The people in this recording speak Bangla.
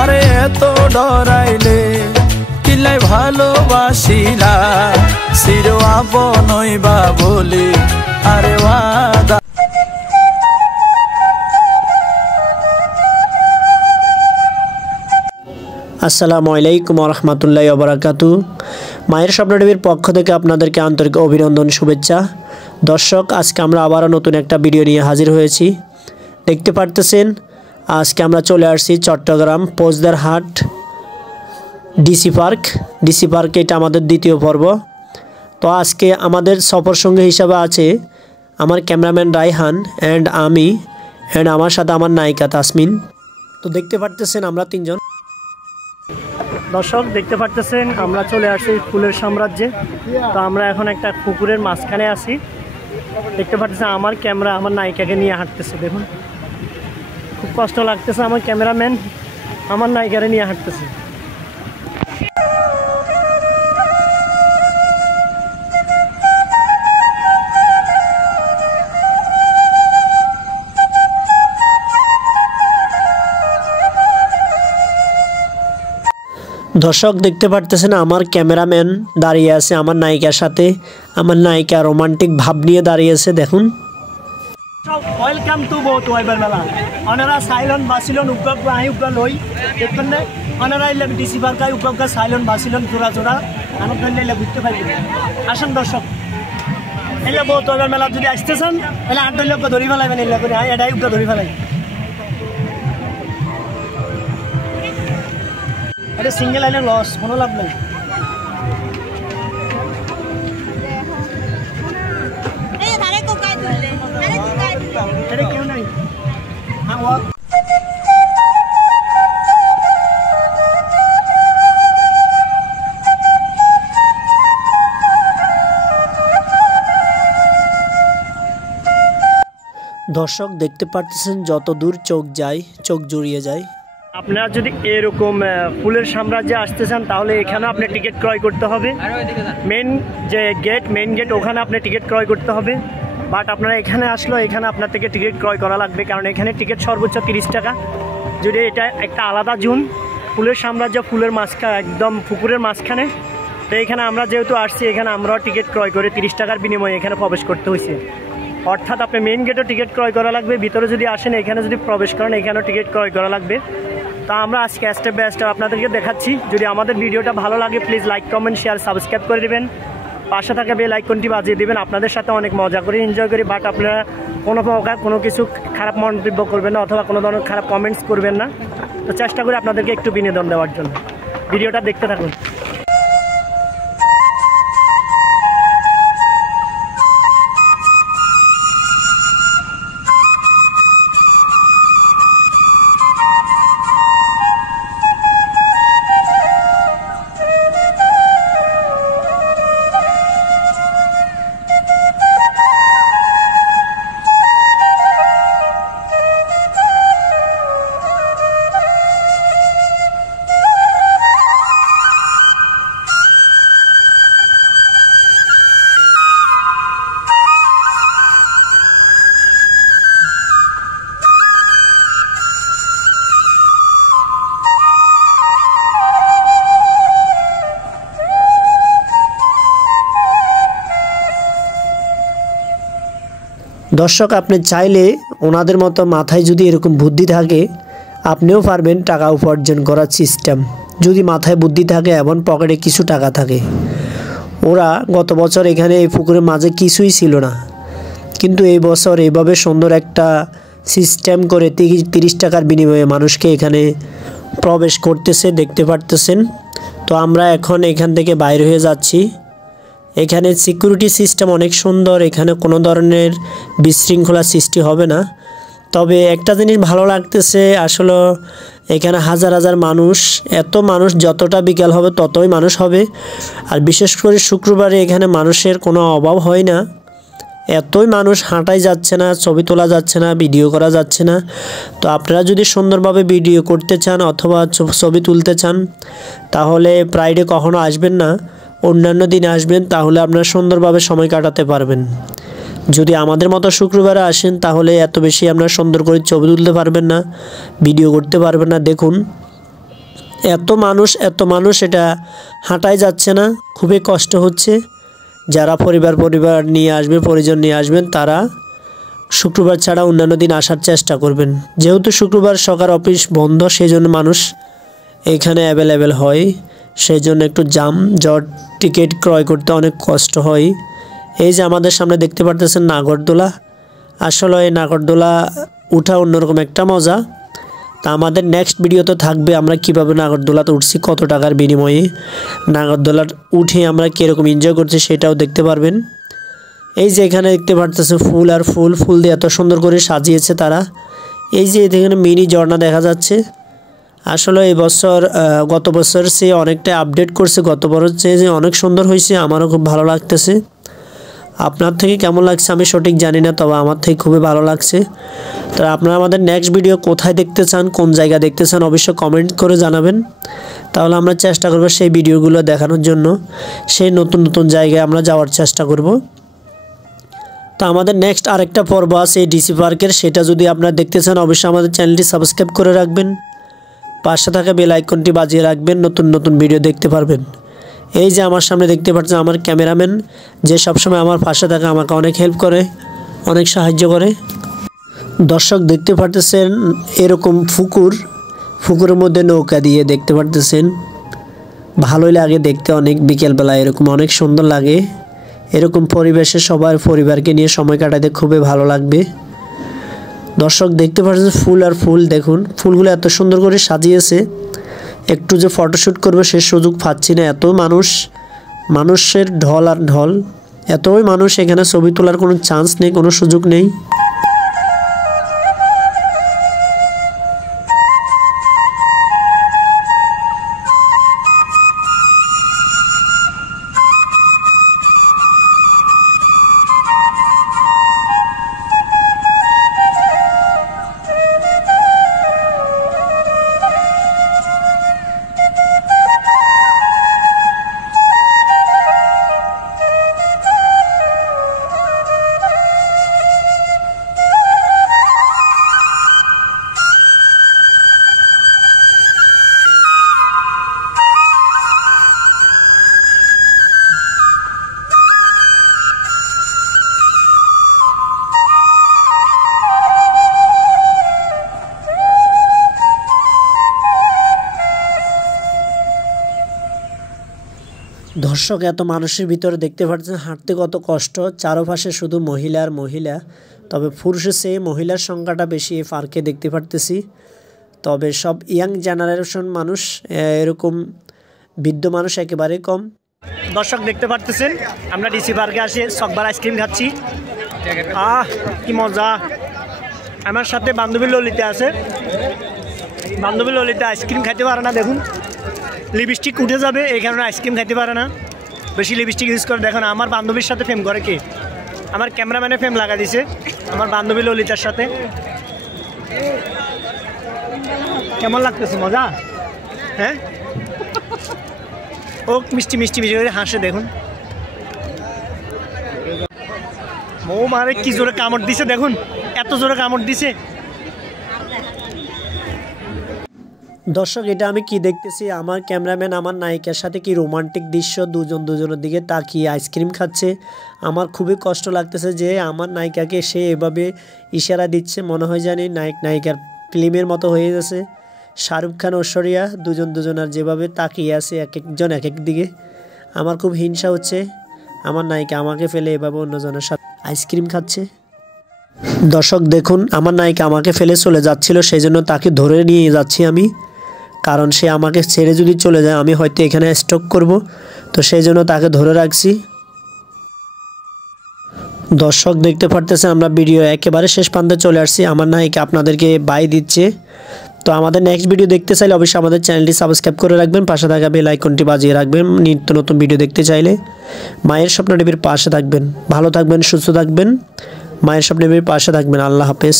আরে এত ডরাইলে কিলাই ভালোবাসিলা চির আপনই বা বলি আরে ওয়াদা। আসসালামু আলাইকুম ওয়া রাহমাতুল্লাহি ওয়া বারাকাতুহু। মায়ের স্বপ্ন টিভির পক্ষ থেকে আপনাদেরকে আন্তরিক অভিনন্দন, শুভেচ্ছা। দর্শক, আজকে আমরা আবারও নতুন একটা ভিডিও নিয়ে হাজির হয়েছি। দেখতে পারতেছেন আজকে আমরা চলে আসছি চট্টগ্রাম পোজদারহাট ডিসি পার্ক। এটা আমাদের দ্বিতীয় পর্ব। তো আজকে আমাদের সফর সঙ্গী হিসাবে আছে আমার ক্যামেরাম্যান রায়হান অ্যান্ড আমি অ্যান্ড আমার সাথে আমার নায়িকা তাসমিন। তো দেখতে পারতেছেন আমরা তিনজন। দর্শক, দেখতে পারতেছেন আমরা চলে আসছি ফুলের সাম্রাজ্যে। তো আমরা এখন একটা পুকুরের মাঝখানে আছি। দেখতে পারতেছেন আমার ক্যামেরা আমার নায়িকাকে নিয়ে হাঁটতেছে। দেখুন, খুব কষ্ট লাগতেছে, আমার ক্যামেরাম্যান আমার নায়িকারে নিয়ে হাঁটতেছে। দর্শক, দেখতে পারতেছেন আমার ক্যামেরাম্যান দাঁড়িয়ে আছে আমার নায়িকার সাথে। আমার নায়িকা রোমান্টিক ভাব নিয়ে দাঁড়িয়ে আছে। দেখুন, ওয়েলকাম টু বোট ওয়াইবার মেলা। ওনারা সাইলন বাসিলন উগ্র আই উগ্র লই দেখবেন না। ওনারা এলে ডিসি পার্কায় উগ্র সাইলন বাসিলন জোড়া জোড়া আনন্দ এলে ঘুরতে পারবেন। আসেন দর্শক, এলে বোট ওয়াইবার মেলা যদি আসতেছেন তাহলে 8 লক্ষ ধরি ফেলাইবেন। এলে করে এটাই উগ্র ধরি ফেলাই। এটা সিঙ্গেল আইলে লস, কোনো লাভ নেই। এটা কেউ নাই। দর্শক, দেখতে পাচ্ছেন যত দূর চোখ যায় চোখ জুড়িয়ে যায়। আপনারা যদি এরকম ফুলের সাম্রাজ্যে আসতে চান তাহলে এখানে আপনি টিকিট ক্রয় করতে হবে। মেন গেট ওখানে আপনি টিকিট ক্রয় করতে হবে। বাট আপনারা এখানে আসলো, এখানে আপনার থেকে টিকিট ক্রয় করা লাগবে, কারণ এখানে টিকিট সর্বোচ্চ 30 টাকা। যদি এটা একটা আলাদা জোন, ফুলের সাম্রাজ্য, ফুলের মাঝখানে একদম পুকুরের মাঝখানে। তো এখানে আমরা যেহেতু আসছি, এখানে আমরাও টিকিট ক্রয় করে 30 টাকার বিনিময়ে এখানে প্রবেশ করতে হয়েছে। অর্থাৎ আপনি মেন গেটও টিকিট ক্রয় করা লাগবে, ভিতরে যদি আসেন এখানে যদি প্রবেশ করেন এখানেও টিকিট ক্রয় করা লাগবে। তা আমরা আজকে স্টেপ বাই স্টেপ আপনাদেরকে দেখাচ্ছি। যদি আমাদের ভিডিওটা ভালো লাগে please like, comment, share, subscribe করে দেবেন। পাশে থাকা বেল আইকনটি বাজিয়ে দেবেন। আপনাদের সাথে অনেক মজা করি, এনজয় করি। বাট আপনারা কোনো প্রকার কোনো কিছু খারাপ মন্তব্য করবেন না অথবা কোনো ধরনের খারাপ কমেন্টস করবেন না। তো চেষ্টা করি আপনাদেরকে একটু বিনোদন দেওয়ার জন্য। ভিডিওটা দেখতে থাকুন। দর্শক, আপনি চাইলে ওনাদের মতো মাথায় যদি এরকম বুদ্ধি থাকে আপনিও পারবেন টাকা উপার্জন করার সিস্টেম, যদি মাথায় বুদ্ধি থাকে এবং পকেটে কিছু টাকা থাকে। ওরা গত বছর এখানে এই পুকুরের মাঝে কিছুই ছিল না, কিন্তু এই বছর এইভাবে সুন্দর একটা সিস্টেম করে 30 টাকার বিনিময়ে মানুষকে এখানে প্রবেশ করতেছে, দেখতে পারতেছেন। তো আমরা এখন এখান থেকে বাইরে হয়ে যাচ্ছি। এখানে সিকিউরিটি সিস্টেম অনেক সুন্দর, এখানে কোনো ধরনের বিশৃঙ্খলা সৃষ্টি হবে না। তবে একটা জিনিস ভালো লাগতেছে, আসলে এখানে হাজার হাজার মানুষ, এত মানুষ যতটা বিকেল হবে ততই মানুষ হবে। আর বিশেষ করে শুক্রবারে এখানে মানুষের কোনো অভাব হয় না। এতই মানুষ, হাঁটাই যাচ্ছে না, ছবি তোলা যাচ্ছে না, ভিডিও করা যাচ্ছে না। তো আপনারা যদি সুন্দরভাবে ভিডিও করতে চান অথবা ছবি তুলতে চান তাহলে ফ্রাইডে কখনো আসবেন না, অন্যান্য দিনে আসবেন, তাহলে আপনারা সুন্দরভাবে সময় কাটাতে পারবেন। যদি আমাদের মতো শুক্রবারে আসেন তাহলে এত বেশি আপনারা সুন্দর করে ছবি তুলতে পারবেন না, ভিডিও করতে পারবেন না। দেখুন এত মানুষ এটা হাঁটাই যাচ্ছে না, খুবই কষ্ট হচ্ছে। যারা পরিবার নিয়ে আসবে, পরিজন নিয়ে আসবেন, তারা শুক্রবার ছাড়া অন্যান্য দিন আসার চেষ্টা করবেন। যেহেতু শুক্রবার সরকার অফিস বন্ধ, সেই জন্য মানুষ এখানে অ্যাভেলেবেল হয়, সেই জন্য একটু জট টিকিট ক্রয় করতে অনেক কষ্ট হয়। এই যে আমাদের সামনে দেখতে পারতেছেন নাগরদোলা, আসলে এই নাগরদোলা উঠা অন্যরকম একটা মজা। তা আমাদের নেক্সট ভিডিওতে থাকবে আমরা কীভাবে নাগরদোলাতে উঠছি, কত টাকার বিনিময়ে নাগরদোলার উঠে আমরা কীরকম এনজয় করছি সেটাও দেখতে পারবেন। এই যে এখানে দেখতে পারতেছে ফুল আর ফুল দিয়ে এত সুন্দর করে সাজিয়েছে তারা। এই যে এখানে মিনি ঝর্ণা দেখা যাচ্ছে। আসলে এই বছর গত বছর সে অনেকটা আপডেট করছে, গত বছর চেয়ে যে অনেক সুন্দর হয়েছে, আমারও খুব ভালো লাগতেছে। আপনার থেকে কেমন লাগছে আমি সঠিক জানি না, তবে আমার থেকে খুবই ভালো লাগছে। তো আপনারা আমাদের নেক্সট ভিডিও কোথায় দেখতে চান, কোন জায়গা দেখতে চান, অবশ্যই কমেন্ট করে জানাবেন। তাহলে আমরা চেষ্টা করব সেই ভিডিওগুলো দেখানোর জন্য, সেই নতুন জায়গায় আমরা যাওয়ার চেষ্টা করব। তো আমাদের নেক্সট আরেকটা পর্ব আছে এই ডিসি পার্কের, সেটা যদি আপনারা দেখতে চান অবশ্যই আমাদের চ্যানেলটি সাবস্ক্রাইব করে রাখবেন, পাশে থাকা বেল আইকনটি বাজিয়ে রাখবেন, নতুন ভিডিও দেখতে পারবেন। এই যে আমার সামনে দেখতে পাচ্ছেন আমার ক্যামেরাম্যান, যে সবসময় আমার পাশে থাকে, আমাকে অনেক হেল্প করে, অনেক সাহায্য করে। দর্শক দেখতে পারতেছেন এরকম পুকুরের মধ্যে নৌকা দিয়ে দেখতে পারতেছেন, ভালোই লাগে দেখতে, অনেক বিকেলবেলা এরকম অনেক সুন্দর লাগে। এরকম পরিবেশে সবার পরিবারকে নিয়ে সময় কাটাতে খুবই ভালো লাগবে। দর্শক দেখতে পাচ্ছেন ফুল আর ফুল, দেখুন ফুলগুলো এত সুন্দর করে সাজিয়েছে। একটু যে ফটোশ্যুট করবে সে সুযোগ পাচ্ছি না, এত মানুষের ঢল আর ঢল, এতই মানুষ, এখানে ছবি তোলার কোনো চান্স নেই, কোনো সুযোগ নেই। দর্শক এত মানুষের ভিতরে দেখতে পাচ্ছেন হাঁটতে কত কষ্ট, চারপাশে শুধু মহিলা আর মহিলা, তবে পুরুষের চেয়ে মহিলার সংখ্যাটা বেশি এই পার্কে দেখতে পারতেছি। তবে সব ইয়াং জেনারেশন মানুষ, এরকম বৃদ্ধ মানুষ একেবারে কম। দর্শক দেখতে পারতেছেন আমরা ডিসি পার্কে আসি সকবার আইসক্রিম খাচ্ছি, কি মজা। আমার সাথে বান্ধবী ললিতা আছে, বান্ধবী ললিতা আইসক্রিম খাইতে পারে না, দেখুন লিপস্টিক উঠে যাবে এই কারণে আইসক্রিম খাইতে পারে না, বেশি লিপস্টিক ইউজ করে। দেখুন আমার বান্ধবীর সাথে ফেম করে কে, আমার ক্যামেরাম্যানে ফেম লাগা দিছে আমার বান্ধবী ললিতার সাথে। কেমন লাগতেছে, মজা? হ্যাঁ, ও মিষ্টি করে হাসে, দেখুন ও মারে কি জোরে কামড় দিছে, দেখুন এত জোরে কামড় দিছে। দর্শক এটা আমি কি দেখতেছি, আমার ক্যামেরাম্যান আমার নায়িকার সাথে কি রোমান্টিক দৃশ্য, দুজনের দিকে তাকিয়ে আইসক্রিম খাচ্ছে। আমার খুবই কষ্ট লাগতেছে যে আমার নায়িকাকে সে এভাবে ইশারা দিচ্ছে, মনে হয় জানি নায়িকার ফিল্মের মতো হয়ে গেছে। শাহরুখ খান ঐশ্বরিয়া দুজনার যেভাবে তাকিয়ে আছে এক একজন এক এক দিকে, আমার খুব হিংসা হচ্ছে আমার নায়িকা আমাকে ফেলে এভাবে অন্যজনের সাথে আইসক্রিম খাচ্ছে। দর্শক দেখুন আমার নায়িকা আমাকে ফেলে চলে যাচ্ছিল, সেই জন্য তাকে ধরে নিয়ে যাচ্ছি আমি, কারণ সে আমাকে ছেড়ে যদি চলে যায় আমি হয়তো এখানে স্টক করব, তো সেই জন্য তাকে ধরে রাখছি। দর্শক দেখতে পারতেছেন আমরা ভিডিও একেবারে শেষ প্রান্তে চলে আসছি, আমার নায়িকা আপনাদেরকে বাই দিচ্ছে। তো আমাদের নেক্সট ভিডিও দেখতে চাইলে অবশ্যই আমাদের চ্যানেলটি সাবস্ক্রাইব করে রাখবেন, পাশে থাকা বেল আইকনটি বাজিয়ে রাখবেন। নিত্য নতুন ভিডিও দেখতে চাইলে মায়ের স্বপ্ন টিভির পাশে থাকবেন। ভালো থাকবেন, সুস্থ থাকবেন, মায়ের স্বপ্ন টিভির পাশে থাকবেন। আল্লাহ হাফেজ।